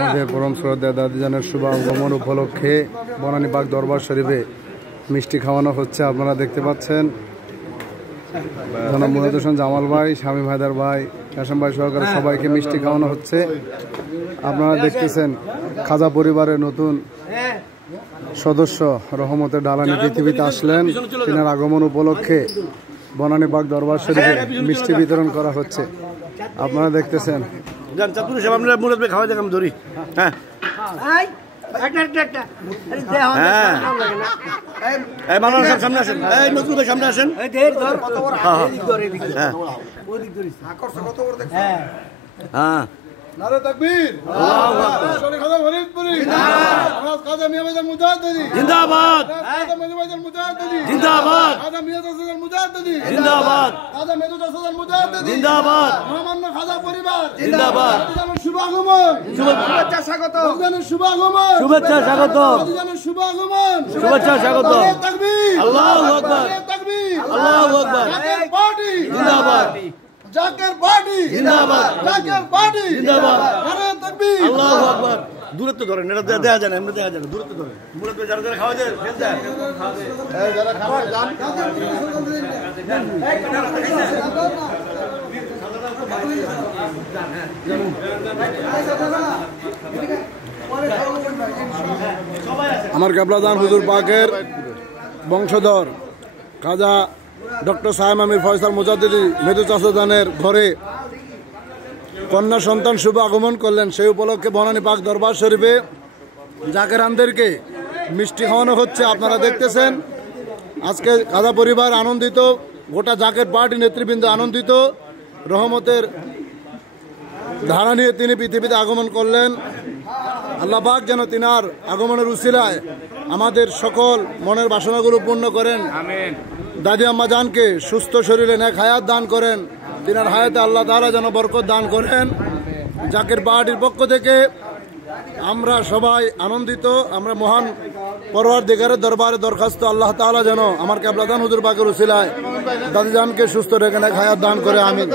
আমাদের পরম শ্রদ্ধা দাদিজানের শুভ আগমন উপলক্ষে বনানীবাগ দরবার শরীফে মিষ্টি খাওয়ানো হচ্ছে। আপনারা দেখতে পাচ্ছেন জনাব মুরাদ হোসেন জামাল ভাই, শামীম হায়দার ভাই, কাশেম ভাই সহকারে সবাইকে মিষ্টি খাওয়ানো হচ্ছে। আপনারা দেখতেছেন খাজা পরিবারের নতুন সদস্য রহমতের ডালানি পৃথিবীতে আসলেন। তিনার আগমন উপলক্ষে বনানীবাগ দরবার শরীফে মিষ্টি বিতরণ করা হচ্ছে। আপনারা দেখতেছেন সামনে আসেন, সামনে আসেন। হ্যাঁ নারে তাকবীর, আল্লাহু আকবার। খাজা ফরিদপুরি জিন্দাবাদ, খাজা মিয়াঁবাজার মুজাদ্দিদি জিন্দাবাদ, খাজা মিয়াঁবাজার মুজাদ্দিদি জিন্দাবাদ, খাজা মিয়াঁবাজার মুজাদ্দিদি জিন্দাবাদ, খাজা মিয়াঁবাজার মুজাদ্দিদি জিন্দাবাদ, মহামান্য খাজা পরিবার জিন্দাবাদ। দাদিজানের শুভ আগমন, শুভেচ্ছা স্বাগত, দাদিজানের শুভ আগমন, শুভেচ্ছা স্বাগত, দাদিজানের শুভ আগমন, শুভেচ্ছা স্বাগত। নারে তাকবীর, আল্লাহু আকবার, নারে তাকবীর, আল্লাহু আকবার। জাকের পার্টি জিন্দাবাদ, জাকের পার্টি জিন্দাবাদ, জাকের পার্টি জিন্দাবাদ। নারে তাকবীর, আল্লাহু আকবার। দূরত্ব ধরেন, এটা দেখা যায় না, এমনি দেখা যায় না। দূরত্ব ধরেন, দূরত্ব যারা যারা খাওয়া যায় ফেল যায়। যারা খাবার যান আমার কেবলাদান হুজুর পাকের বংশধর খাজা ডক্টর সাহেব আমির ফয়সাল মুজাদ্দিদি মেদু চাচাদানের ঘরে কন্যা সন্তান শুভ আগমন করলেন। সেই উপলক্ষে বনানীবাগ দরবার শরীফে জাকেরানদেরকে মিষ্টি খাওয়ানো হচ্ছে। আপনারা দেখতেছেন আজকে খাজা পরিবার আনন্দিত, গোটা জাকের পার্টি নেতৃবৃন্দ আনন্দিত। রহমতের ধারা নিয়ে তিনি পৃথিবীতে আগমন করলেন। আল্লাহ পাক যেন তিনার আগমনের উসিলায় আমাদের সকল মনের বাসনাগুলো পূর্ণ করেন। দাদি আম্মা জানকে সুস্থ শরীরে নেক হায়াত দান করেন। তিনার হায়াতে আল্লাহ তাআলা যেন বরকত দান করেন। জাকের পার্টির পক্ষ থেকে আমরা সবাই আনন্দিত। আমরা মহান পরওয়ারদিগারের দরবারে দরখাস্ত, আল্লাহ তাআলা যেন আমার কেবলাদান হুজুর পাকের উসিলায় দাদি জানকে সুস্থ রেখে নেক হায়াত দান করে। আমিন।